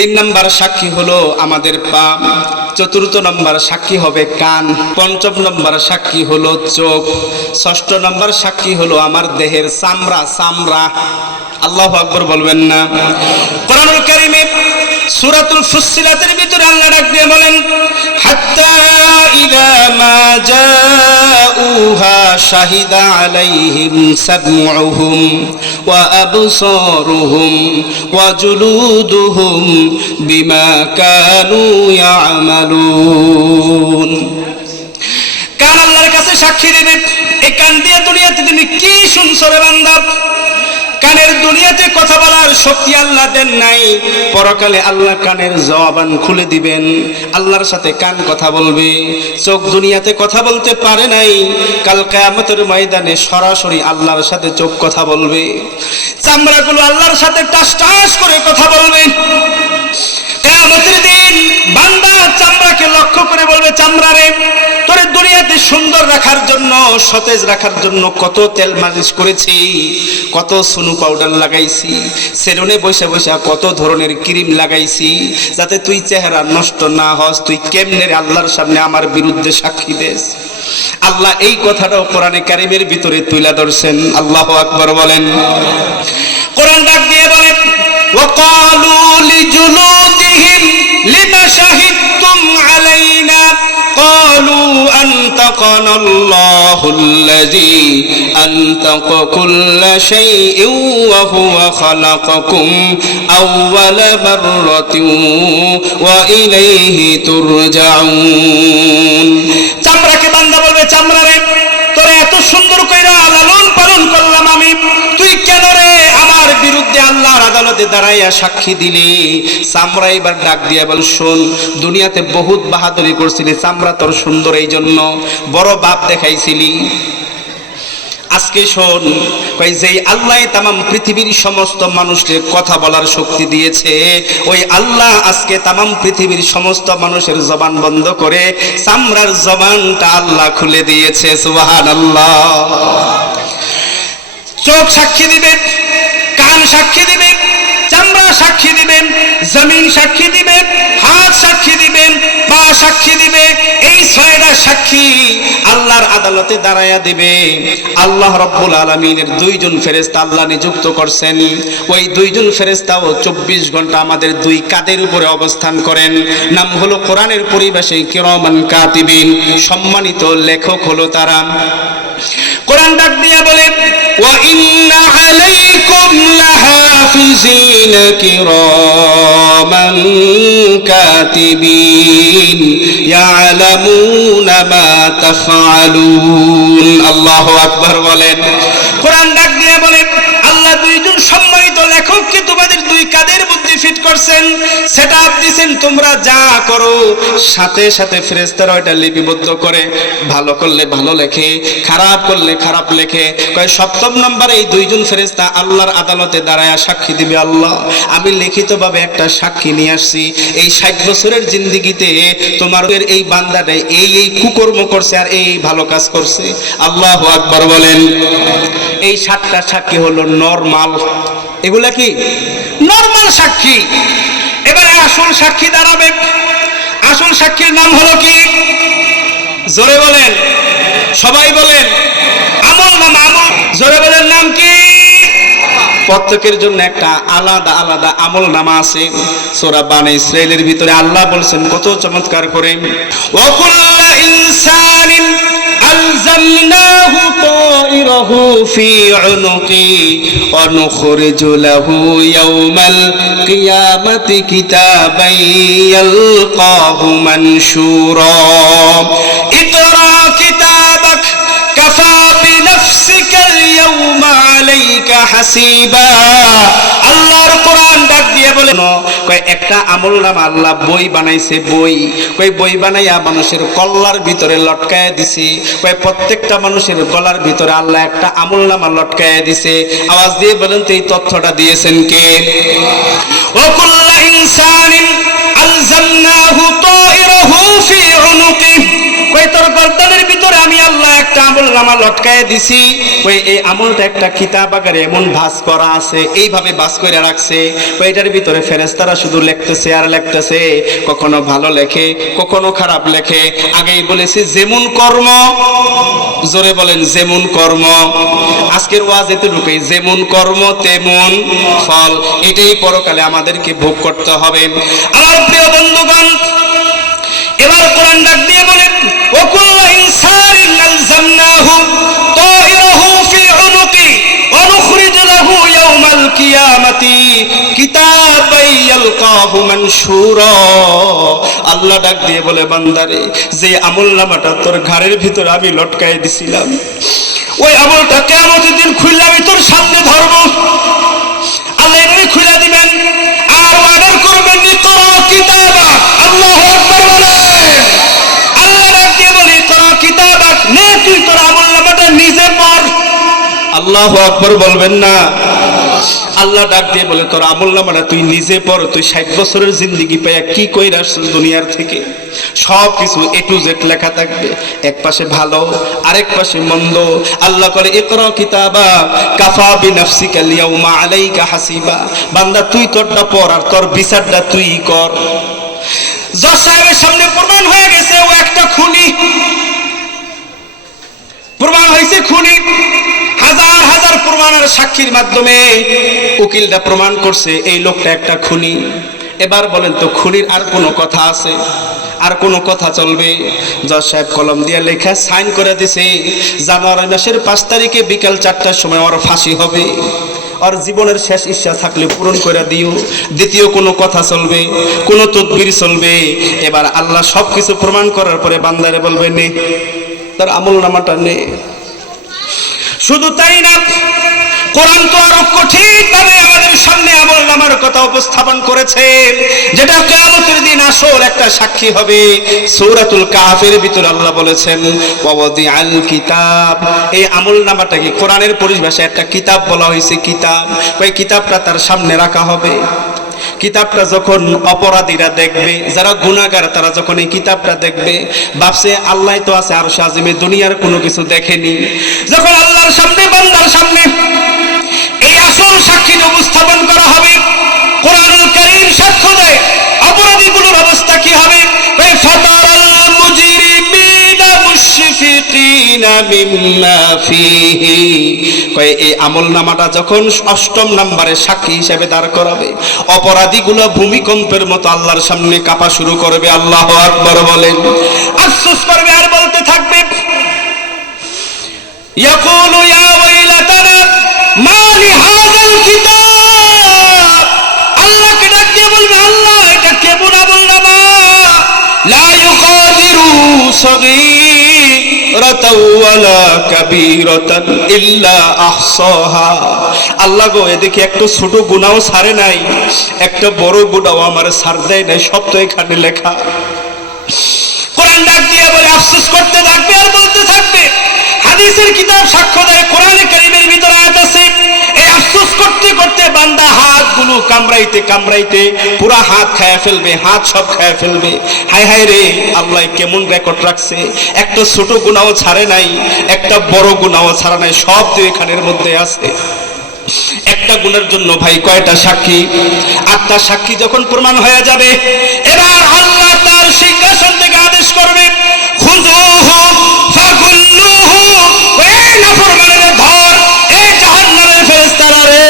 তিন নম্বর সাক্ষী হলো আমাদের পা, চতুর্থ নম্বর সাক্ষী হবে কান, পঞ্চম নম্বর সাক্ষী হলো চোখ, ষষ্ঠ নম্বর সাক্ষী হলো আমার দেহের চামড়া। চামড়া, আল্লাহু আকবার বলবেন না? কোরআনুল কারীমে সূরাতুল ফুসসিলাতের ভিতরে আল্লাহ ডাক দিয়ে বলেন, হাত্তা ইযা মা জাউহা শাহিদা আলাইহিম সামউহুম ওয়া আবসারুহুম ওয়া জুলুদুহুম বিমা কানু ইয়ামালুন। কান আল্লাহর কাছে সাক্ষী দেবে। এই কান দিয়ে দুনিয়াতে তুমি কি শুনছো রে বান্দা? কানের দুনিয়াতে কথা বলার শক্তি আল্লাহ দেন নাই, পরকালে আল্লাহ কানের জবান খুলে দিবেন, আল্লাহর সাথে কান কথা বলবে। চোখ দুনিয়াতে কথা বলতে পারে নাই, কাল কিয়ামতের ময়দানে সরাসরি আল্লাহর সাথে চোখ কথা বলবে। চামড়াগুলো আল্লাহর সাথে টাস টাস করে কথা বলবে। কিয়ামতের দিন বান্দা চামড়াকে লক্ষ্য করে বলবে, চামড়া রে, তোরে দুনিয়াতে সুন্দর রাখার জন্য, সতেজ রাখার জন্য কত তেল মালিশ করেছি, কত সুনু পাউডার লাগাইছি, সেলুনে বসে বসে কত ধরনের ক্রিম লাগাইছি, যাতে তুই চেহারা নষ্ট না হস। তুই কেমনে আল্লাহর সামনে আমার বিরুদ্ধে সাক্ষী দেস? আল্লাহ এই কথাটাও কোরআনে কারীমের ভিতরে তুলে ধরছেন। আল্লাহু আকবার বলেন। কোরআন ডাক দিয়ে বলেন, ওয়াকালু লিজুলুদিহিম লিমা শাহিদতুম আলাইনা قالوا أنطقنا الله الذي أنطق كل شيء وهو خلقكم أول مرة وإليه ترجعون। চামড়াকে বান্দা বলবে, চামড়া রে, তোরে এত সুন্দর কইরা লালন পালন করলাম আমি, তুই কেন রে আমার বিরুদ্ধে আল্লাহর আদালতে দাঁড়াইয়া সাক্ষী দিলি? চামড়া এবার ডাক দিয়া বল, শোন, দুনিয়াতে বহুত বাহাদুরি করছিলি, চামড়া তোর সুন্দর এই জন্য বড় বাপ দেখাইছিলি। আজকে শোন, কই যেই আল্লাহ তামাম পৃথিবীর সমস্ত মানুষের কথা বলার শক্তি দিয়েছে, ওই আল্লাহ আজকে তামাম পৃথিবীর সমস্ত মানুষের জবান বন্ধ করে চামড়ার জবানটা আল্লাহ খুলে দিয়েছে। সুবহানাল্লাহ। চোখ সাক্ষী দিবে, কান সাক্ষী দিবে, চামড়া সাক্ষী দিবেন, জমিন সাক্ষী দিবে, হাত সাক্ষী দিবেন, পা সাক্ষী দিবে। এই ছয়টা সাক্ষী আল্লাহর আদালতে দাঁড়ায়া দিবে। আল্লাহ রাব্বুল আলামিনের দুইজন ফেরেশতা আল্লাহ নিযুক্ত করছেন। ওই দুইজন ফেরেশতাও 24 ঘন্টা আমাদের দুই কাঁধের উপরে অবস্থান করেন। নাম হলো কোরআনের পরিভাষায় কিরামান কাতিবিন, সম্মানিত লেখক হলো তারা। কোরআন ডাক দিয়া বলে, ওয়া ইন্না আলাইকুম লাহাফিজিন কিরামান কাতিবিন ইয়ালামুনা মা তাফআলুন। আল্লাহু আকবার বলেন। কোরআন ডাক দিয়া বলে, আল্লাহ দুইজন সম্মানিত লেখককে তোমাদের দুই কাঁধের মধ্যে ফিট করছেন, সেটআপ দিবেন, তোমরা যা করো সাথে সাথে ফেরেশতারা ওটা লিপিবদ্ধ করে, ভালো করলে ভালো লেখে, খারাপ করলে খারাপ লেখে। কয় সপ্তম নম্বরে এই দুইজন ফেরেশতা আল্লাহর আদালতে দাঁড়ায়া সাক্ষী দিবে, আল্লাহ আমি লিখিতভাবে একটা সাক্ষী নিয়ে আসছি, এই 60 বছরের জিন্দেগিতে তোমার এই বান্দাটা এই এই কুকর্ম করছে আর এই ভালো কাজ করছে। আল্লাহু আকবার বলেন। এই 7টা সাক্ষী হলো নরমাল। এগুলা কি? নরমাল সাক্ষী। এবারে আসল সাক্ষী দাঁড়াবে। আসল সাক্ষীর নাম হলো কি? জোরে বলেন, সবাই বলেন। আমল নামা। আমল, জোরে বলেন, নাম কি? প্রত্যেকের জন্য একটা আলাদা আলাদা আমল নামা আছে। সূরা বানী ইসরাঈলের ভিতরে আল্লাহ বলছেন কত চমৎকার করে, ওয়া কুল্লু ইনসানিন আলজামনাহু তায়রাহু ফি উনুকি ওয়া নুখরিজু লাহু ইয়াওমাল কিয়ামাতি কিতাবান ইয়ালকাহু মানশুরা ইকরা কিতাবাক কাফা বিনাফসিকাল ইয়াওমা আলাইকা হাসিবা। আল্লাহর কোরআন ডাক দিয়ে বলে, কয় একটা আমল নামা আল্লাহ বই বানাইছে, বই। কয় বই বানাইয়া মানুষের কল্লার ভিতরে লটকায়া দিছে। কয় প্রত্যেকটা মানুষের গলার ভিতরে আল্লাহ একটা আমল নামা লটকায়া দিছে। আওয়াজ দিয়ে বলেন তো এই তথ্যটা দিয়েছেন কে? ওয়া কুল্লু ইনসানিন আলজামনাহু তায়রাহু ফি উনুকি। কয় তোর গর্দানের ভিতরে আমি আল্লাহ একটা আমলনামা লটকায় দিছি, ওই এই আমলটা একটা কিতাব আকারে এমন ভাঁজ করা আছে, এইভাবে ভাঁজ করে রাখছে, ওইটার ভিতরে ফেরেশতারা শুধু লিখতেছে আর লিখতেছে, কখনো ভালো লেখে কখনো খারাপ লেখে। আগেই বলেছি যেমন কর্ম, জোরে বলেন যেমন কর্ম। আজকের ওয়াজ এতটুকুই, যেমন কর্ম তেমন ফল, এটাই পরকালে আমাদেরকে ভোগ করতে হবে। আমার প্রিয় বন্ধুগণ, এবার কোরআন ডাক দিয়ে বলেন ওয়াকুল্লু ইনসানিন আলজামনাহু তায়রাহু ফি উনুকি ওয়া নুখরিজু লাহু ইয়াওমাল কিয়ামাতি কিতাবান ইয়ালকাহু মানশুরা। আল্লাহ ডাক দিয়ে বলে বান্দারে, যে আমলনামাটা তোর ঘাড়ের ভিতর আমি লটকায় দিছিলাম, ওই আমলটা কিয়ামতের দিন খুললে আমি তোর সামনে ধরব। আল্লাহ এটাকে খুলে দিবেন আর অর্ডার করবেন ইকরা কিতাবা। আল্লাহু আকবার বলেন। আল্লাহ ডাক দিয়ে বলে ইকরা কিতাবাক, নে তুই তোর আমলনামাটা নিজে পড়। আল্লাহু আকবার বলবেন না? আল্লাহ ডাক দিয়ে বলে তোর আমলনামাটা তুই নিজে পড়। তুই 60 বছরের জিন্দেগি পেয়ে কি কইরা আসছিস দুনিয়ার থেকে, সব কিছু এ টু জেড লেখা থাকবে, এক পাশে ভালো আরেক পাশে মন্দ। আল্লাহ করে ইকরা কিতাবা কাফা বিনাফসিকা লিয়াউমা আলাইকা হাসিবা। বান্দা তুই তোরটা পড় আর তোর বিচারটা তুই কর। জজ সাহেবের সামনে প্রমাণ হয়ে গেছে ও একটা খুনি, প্রমাণ হয়েছে খুনি। হাজার হাজার প্রমাণের সাক্ষীর মাধ্যমে উকিলটা প্রমাণ করছে এই লোকটা একটা খুনি। এবার বলেন তো খুনির আর কোনো কথা আছে? আর কোনো কথা চলবে? জজ সাহেব কলম দিয়ে লেখা সাইন করে দিছে, জানুয়ারি মাসের 5 তারিখে বিকাল 4টার সময় ওর ফাঁসি হবে। আর জীবনের শেষ ইচ্ছা থাকলে পূরণ করে দিও। দ্বিতীয় কোনো কথা চলবে? কোনো তদবির চলবে? এবার আল্লাহ সবকিছু প্রমাণ করার পরে বান্দারে বলবে নে তার আমলনামাটা নে। শুধু তাই না, কোরআন তো আরো কঠিনভাবে আমাদের সামনে আমলনামার কথা উপস্থাপন করেছে, যেটা কিয়ামতের দিন আসল একটা সাক্ষী হবে। সূরাতুল কাহফের ভিতর আল্লাহ বলেছেন ওয়াদিআল কিতাব। এই আমলনামাটাকে কোরআনের পরিভাষায় একটা কিতাব বলা হয়েছে। কিতাব, ওই কিতাবটা তার সামনে রাখা হবে। কিতাবটা যখন অপরাধীরা দেখবে, যারা গুনাহগার, তারা যখন এই কিতাবটা দেখবে ভাবছে আল্লাহ তো আছে আরশে আজিমে, দুনিয়ার কোনো কিছু দেখেনি। যখন আল্লাহর সামনে বান্দার সামনে এই আসল সাক্ষীটা উপস্থাপন করা হবে, কোরআনুল কারীম সাক্ষ্য দেয় অপরাধীগুলোর অবস্থা কি হবে। ফাতারাল মুজরিমিনা মুশফিকিনা মিম্মা ফিহি। কয় এই আমলনামাটা যখন 8ম নম্বরে সাক্ষী হিসেবে দাঁড় করাবে, অপরাধীগুলো ভূমিকম্পের মতো আল্লাহর সামনে কাঁপা শুরু করবে। আল্লাহু আকবার বলেন। আফসোস করবে আর বলতে থাকবে ইয়াকুলু ইয়া ওয়াইলাতানা মা লিহাযাল কিতাব। আল্লাহকে ডাক দিয়ে বলবে আল্লাহ এটা কেমন আমলনামা, লা ইউগাদিরু সগীরাতাও ওয়ালা কাবীরাতান ইল্লা আহসাহা। আল্লাহ গো এদিকে একটা ছোট গুনাহও ছাড়ে নাই, একটা বড় গুনাহও আমার ছাড় দেয় নাই, সব তো এখানে লেখা। কোরআন ডাক দিয়ে বলে আফসোস করতে থাকবে আর বলতে থাকবে। হাদিসের কিতাব সাক্ষ্য দেয় কোরআনে কারীমের ভিতরে আয়াত আছে, এই আফসোস করতে করতে বান্দা হাতগুলো কামড়াইতে কামড়াইতে পুরা হাত খায়া ফেলবে, হাত সব খায়া ফেলবে। হায় হায় রে, আল্লাহ কেমন রেকর্ড রাখছে, একটা ছোট গুনাহও ছাড়ে নাই, একটা বড় গুনাহও ছাড়া নাই, সব তো এখানের মধ্যে আছে। একটা গুণের জন্য ভাই কয়টা সাক্ষী? 8টা সাক্ষী যখন প্রমাণ হয়ে যাবে, এবার আল্লাহ তার সিংহাসন থেকে আদেশ করবে খুযুহু ফাগুল্লুহু। এই নাফরমানের ধর, এই জাহান্নামের ফেরেশতারা রে,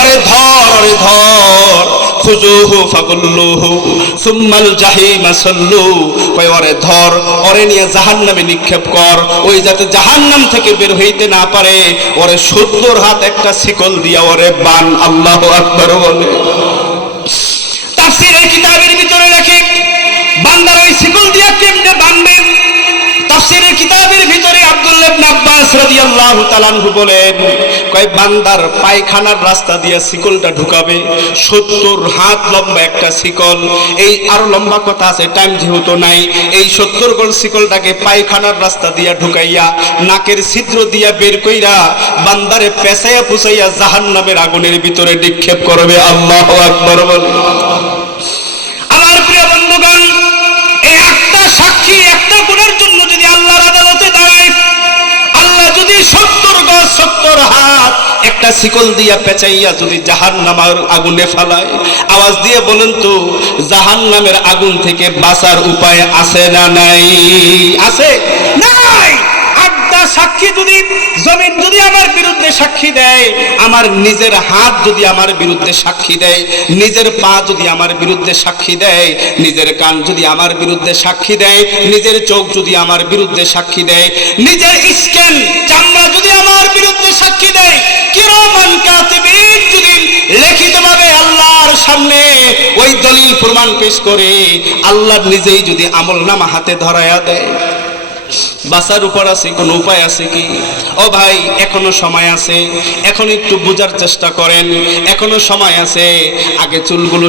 আরে ধর, আরে ধর। খুযুহু ফাগুল্লুহু সুম্মাল জাহিমা সাল্লু। কয় ওরে ধর, ওরে নিয়ে জাহান্নামে নিক্ষেপ কর, ওই যাতে জাহান্নাম থেকে বের হইতে না পারে, ওরে 70 হাত একটা শিকল দিয়া ওরে বান। আল্লাহু আকবার বলে। তাফসীরের কিতাবের ভিতরে লেখে বান্দার ওই শিকল দিয়া কেমনে বানবে। তাফসীরের কিতাবের ভিতরে আব্দুল্লাহ ইবনে আব্বাস রাদিয়াল্লাহু তাআলা আনহু বলেন, কয় বান্দার পায়খানার রাস্তা দিয়া শিকলটা ঢুকাবে, 70 হাত লম্বা একটা শিকল। এই আরো লম্বা কথা আছে, টাইম যেহেতু নাই, এই 70 গল শিকলটাকে পায়খানার রাস্তা দিয়া ঢুকাইয়া নাকের ছিদ্র দিয়া বের কইরা বান্দারে পেঁচাইয়া পুছাইয়া জাহান্নামের আগুনের ভিতরে নিক্ষেপ করবে। আল্লাহু আকবার বল। আমার প্রিয় বন্ধুগণ, এই একটা সাক্ষী একটা গুণের জন্য যদি আল্লাহর আদালতে দাঁড়ায়, আল্লাহ যদি 70 গজ 70 হাত একটা শিকল দিয়া পেঁচাইয়া যদি জাহান্নামের আগুনে ফেলায়, আওয়াজ দিয়ে বলেন তো জাহান্নামের আগুন থেকে বাঁচার উপায় আছে না নাই? আছে? নাই। সাক্ষী যদি জমিন যদি আমার বিরুদ্ধে সাক্ষী দেয়, আমার নিজের হাত যদি আমার বিরুদ্ধে সাক্ষী দেয়, নিজের পা যদি আমার বিরুদ্ধে সাক্ষী দেয়, নিজের কান যদি আমার বিরুদ্ধে সাক্ষী দেয়, নিজের চোখ যদি আমার বিরুদ্ধে সাক্ষী দেয়, নিজের স্ক্যান চামড়া যদি আমার বিরুদ্ধে সাক্ষী দেয়, কিরামান কাতিবিন যদি লিখিতভাবে আল্লাহর সামনে ওই দলিল প্রমাণ পেশ করে আল্লাহ নিজেই যদি আমলনামা হাতে ধরায়া দেয়, বাঁচার উপর আছে কোন উপায় আছে কি? ও ভাই, এখনো সময় আছে, এখন একটু বোঝার চেষ্টা করেন, এখনো সময় আছে। আগে চুলগুলো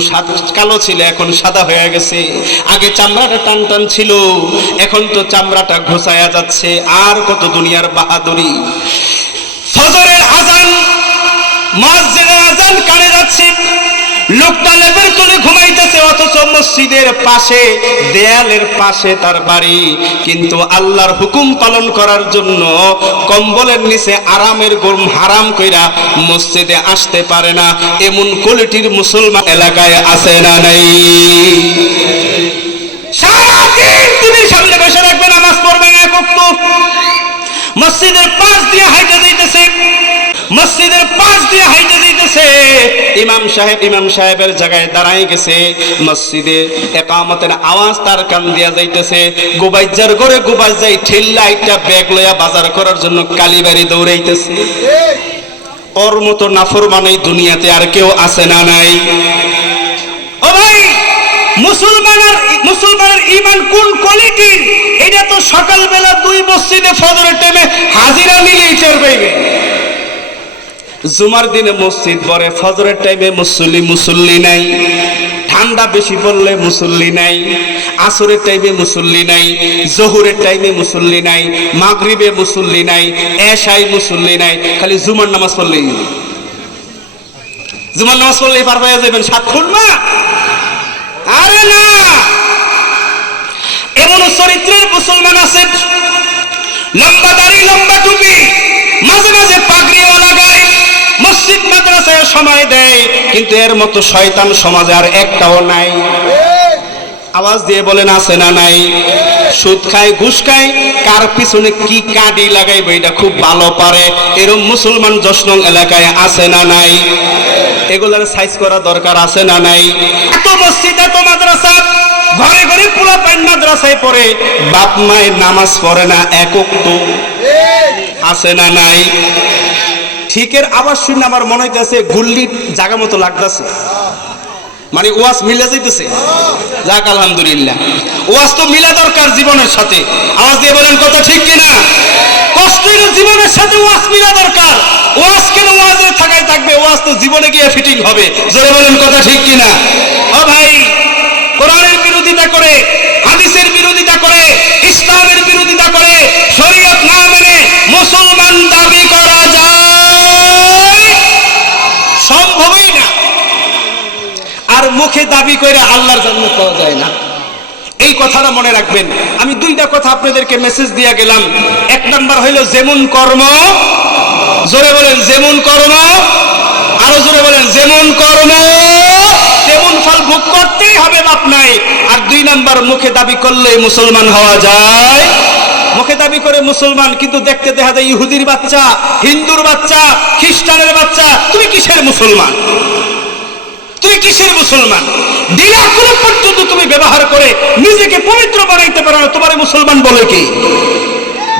কালো ছিল, এখন সাদা হয়ে গেছে। আগে চামড়াটা টান টান ছিল, এখন তো চামড়াটা ঘোষায়া যাচ্ছে। আর কত দুনিয়ার বাহাদুরি! ফজরের আজান, মসজিদের আজান কানে যাচ্ছে, লোকটা লেপের তলে ঘুমাইতেছে, অথচ মসজিদের পাশে দেয়ালের পাশে তার বাড়ি, কিন্তু আল্লাহর হুকুম পালন করার জন্য কম্বলের নিচে আরামের গরম হারাম কইরা মসজিদে আসতে পারে না। এমন কোয়ালিটির মুসলমান এলাকায় আছে না নাই? সারাদিন টিভির সামনে বসে রাখবে, নামাজ পড়বে না, কত মসজিদের পাশ দিয়ে হাইটে দিতেছে, মসজিদের পাশ দিয়ে হাইটে দিতেছে, ইমাম সাহেবের জায়গায় দাঁড়ায় গেছে, মসজিদে ইকামতের আওয়াজ তার কান দিয়া যাইতেছে, গোবাইজার ঘরে গোবাই যাই ঠেল্লা একটা ব্যাগ লইয়া বাজার করার জন্য কালীবাড়ি দৌড়াইতেছে। ওর মতো নাফরমান এই দুনিয়াতে আর কেউ আছে না নাই? ও ভাই, মুসলমানের ঈমান কোন কোয়ালিটির, এটা তো সকালবেলা 2 মসজিদে ফজরের টাইমে হাজিরা নিলেই টের পাইবে। জুমার দিনে মসজিদ ভরে, ফজরের টাইমে মুসল্লি নাই, ঠান্ডা বেশি পড়লে মুসল্লি নাই, আসরের টাইমে মুসল্লি নাই, জোহরের টাইমে মুসল্লি নাই, মাগরিবে মুসল্লি নাই, এশায় মুসল্লি নাই, খালি জুমার নামাজ পড়লেই, জুমার নামাজ পড়লেই পার হয়ে যাবেন 7 খুলমা। আরে না, এমন চরিত্রের মুসলমান আছে, লম্বা দাড়ি, লম্বা টুপি, মাঝে মাঝে পাগড়িও লাগায়, মসজিদ মাদ্রাসায় সময় দেয়, কিন্তু এর মতো শয়তান সমাজে আর একটাও নাই। আওয়াজ দিয়ে বলেন আছে না নাই? সুদ খায়, ঘুষ খায়, কার পিছনে কি কাঁডি লাগাইবে এটা খুব ভালো পারে, এরকম মুসলমান 10 নং এলাকায় আছে না নাই? এগুলার সাইজ করা দরকার আছে না নাই? এত মসজিদ, এত মাদ্রাসা, ঘরে ঘরে পোলা পাইন মাদ্রাসায় পড়ে, বাপ মায়ের নামাজ পড়ে না, একক তো আছে না নাই? ঠিকের আওয়াজ শুনে আমার মনে হইতেছে গুল্লির জায়গা মতো লাগতেছে, মানে ওয়াজ মিলে যাইতেছে। যাক আলহামদুলিল্লাহ, ওয়াজ তো মিলা দরকার জীবনের সাথে। আওয়াজ দিয়ে বলেন কথা ঠিক কিনা? কষ্টের জীবনের সাথে ওয়াজ মিলা দরকার। ওয়াজ কেন ওয়াজে থাকায় থাকবে, ওয়াজ তো জীবনে গিয়ে ফিটিং হবে। জোরে বলেন কথা ঠিক কিনা? ও ভাই, কোরআনের বিরোধিতা করে, হাদিসের বিরোধিতা করে, ইসলামের বিরোধিতা করে, শরীয়ত না মেনে মুসলমান দাবি করা যায়? সম্ভবই না। আর মুখে দাবি করে আল্লাহর জান্নাত পাওয়া যায় না। এই কথাটা মনে রাখবেন। আমি 2টা কথা আপনাদেরকে মেসেজ দিয়ে গেলাম। 1 নাম্বার হইল যেমন কর্ম, জোরে বলেন যেমন কর্ম, আরো জোরে বলেন যেমন কর্ম তেমন ফল ভোগ করতেই হবে, বাপ নাই। আর 2 নাম্বার, মুখে দাবি করলে মুসলমান হওয়া যায়। মুখে দাবি করে মুসলমান, কিন্তু দেখতে দেখা যায় ইহুদির বাচ্চা, হিন্দুর বাচ্চা, খ্রিস্টানের বাচ্চা। তুমি কিসের মুসলমান? তুমি কিসের মুসলমান? দিনাকুল পর্যন্ত তুমি ব্যবহার করে নিজেকে পবিত্র বানাইতে পারো না, তোমার মুসলমান বলে কি?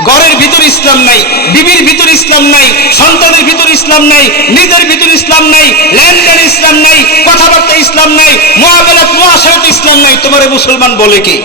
ঘরের ভিতর ইসলাম নাই, বিবির ভিতর ইসলাম নাই, সন্তানের ভিতর ইসলাম নাই, নিজের ভিতর ইসলাম নাই, লেনদেন ইসলাম নাই, কথাবার্তা ইসলাম নাই, মুআমালাত মুআশারাত ইসলাম নাই, তোমার মুসলমান বলে কি?